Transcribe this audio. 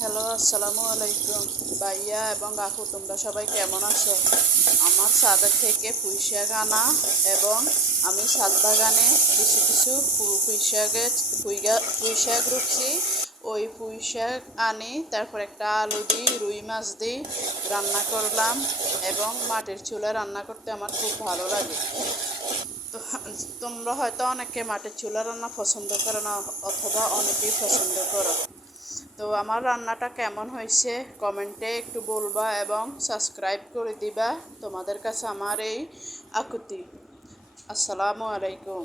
Hello, আসসালামু আলাইকুম ভাইয়া এবং আপু, তোমরা সবাই কেমন আছো? আমার ছাদের থেকে পুঁই শাক আনা এবং আমি ছাদ বাগানে কিছু কিছু পুঁই শাক রুপছি। ওই পুঁই শাক আনি, তারপর একটা আলু দিই, রুই মাছ দিই, রান্না করলাম। এবং মাটির চুলায় রান্না করতে আমার খুব ভালো লাগে। তো তোমরা হয়তো অনেকে মাটির চুলা রান্না পছন্দ করো না, অথবা অনেকেই পছন্দ করো। তো আমার রান্নাটা কেমন হয়েছে কমেন্টে একটু বলবা এবং সাবস্ক্রাইব করে দিবা। তোমাদের কাছে আমার এই আকুতি। আসসালামু আলাইকুম।